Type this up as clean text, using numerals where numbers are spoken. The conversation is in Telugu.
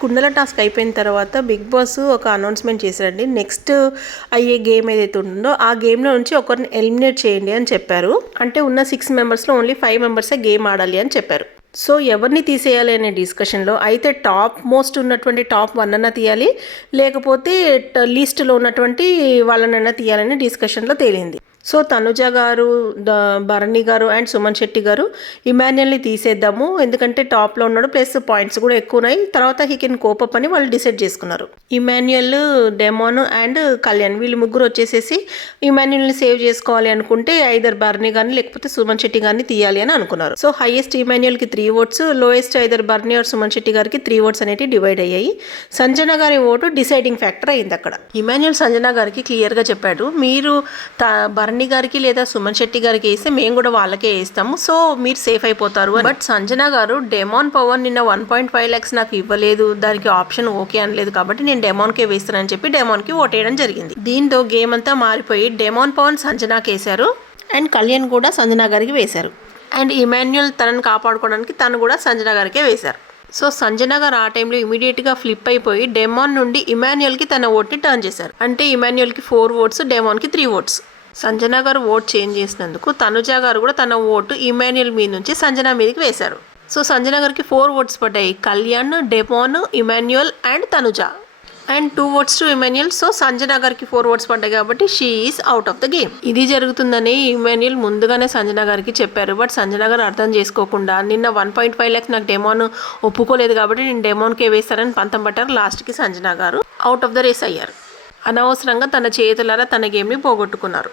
కుండల టాస్క్ అయిపోయిన తర్వాత బిగ్ బాస్ ఒక అనౌన్స్మెంట్ చేశారండి. నెక్స్ట్ అయ్యే గేమ్ ఏదైతే ఉంటుందో ఆ గేమ్లో నుంచి ఒకరిని ఎలిమినేట్ చేయండి అని చెప్పారు. అంటే ఉన్న 6 మెంబర్స్లో ఓన్లీ 5 మెంబర్సే గేమ్ ఆడాలి అని చెప్పారు. సో ఎవరిని తీసేయాలి అనే డిస్కషన్లో అయితే టాప్ మోస్ట్ ఉన్నటువంటి టాప్ 1 అన్న తీయాలి, లేకపోతే లీస్ట్లో ఉన్నటువంటి వాళ్ళనన్నా తీయాలని డిస్కషన్లో తేలింది. సో తనుజ గారు, భరణి గారు అండ్ సుమన్ శెట్టి గారు ఇమాన్యుయల్ని తీసేద్దాము, ఎందుకంటే టాప్లో ఉన్నాడు, ప్లస్ పాయింట్స్ కూడా ఎక్కువ ఉన్నాయి, తర్వాత హీ కెన్ కోపప్ అని వాళ్ళు డిసైడ్ చేసుకున్నారు. ఇమాన్యుయల్, డెమోన్ అండ్ కళ్యాణ్ వీళ్ళు ముగ్గురు వచ్చేసేసి ఇమాన్యుయల్ని సేవ్ చేసుకోవాలి అనుకుంటే ఐదర్ భరణి గారిని లేకపోతే సుమన్ శెట్టి గారిని తీయాలి అని అనుకున్నారు. సో హైయెస్ట్ ఇమాన్యుయల్కి 3 votes, lowest either Bharani or Suman Shetty గారికి 3 ఓట్స్ అనేవి డివైడ్ అయ్యాయి. సంజన గారి ఓటు డిసైడింగ్ ఫ్యాక్టర్ అయింది అక్కడ. ఇమాన్యుయల్ సంజన గారికి క్లియర్గా చెప్పాడు, మీరు భరణి గారికి లేదా సుమన్ శెట్టి గారికి వేస్తే మేము కూడా వాళ్ళకే వేస్తాము, సో మీరు సేఫ్ అయిపోతారు. బట్ సంజన గారు డెమాన్ పవన్ నిన్న 1.5 lakhs నాకు ఇవ్వలేదు, దానికి ఆప్షన్ ఓకే అనలేదు, కాబట్టి నేను డెమాన్కే వేస్తానని చెప్పి డెమాన్కి ఓటేయడం జరిగింది. దీంతో గేమ్ అంతా మారిపోయి డెమాన్ పవన్ సంజనాకి వేశారు అండ్ కళ్యాణ్ కూడా సంజన గారికి వేశారు. అండ్ ఇమాన్యుయల్ తనని కాపాడుకోవడానికి తను కూడా సంజన గారికే వేశారు. సో సంజన గారు ఆ టైంలో ఇమీడియట్గా ఫ్లిప్ అయిపోయి డెమాన్ నుండి ఇమాన్యుయల్కి తన ఓట్ని టర్న్ చేశారు. అంటే ఇమాన్యుయల్కి 4 ఓట్స్, డెమాన్కి 3 ఓట్స్. సంజన గారు ఓట్ చేంజ్ చేసినందుకు తనుజ గారు కూడా తన ఓటు ఇమాన్యుయల్ మీద నుంచి సంజన మీదకి వేశారు. సో సంజన గారికి 4 ఓట్స్ పడ్డాయి, Kalyan, Demon, Emmanuel and Tanuja, and 2 votes to Emmanuel. So Sanjana గారికి 4 ఓట్స్ పడ్డాయి కాబట్టి she is out of the game. ఇది జరుగుతుందని ఇమాన్యుయల్ ముందుగానే సంజన గారికి చెప్పారు. బట్ సంజన గారు అర్థం చేసుకోకుండా నిన్న 1.5 lakhs నాకు డెమాన్ ఒప్పుకోలేదు కాబట్టి నేను డెమాన్కే వేస్తారని పంతం పట్టారు. లాస్ట్కి సంజన గారు అవుట్ ఆఫ్ ద రేస్ అయ్యారు. అనవసరంగా తన చేతులారా తన గేమ్ని పోగొట్టుకున్నారు.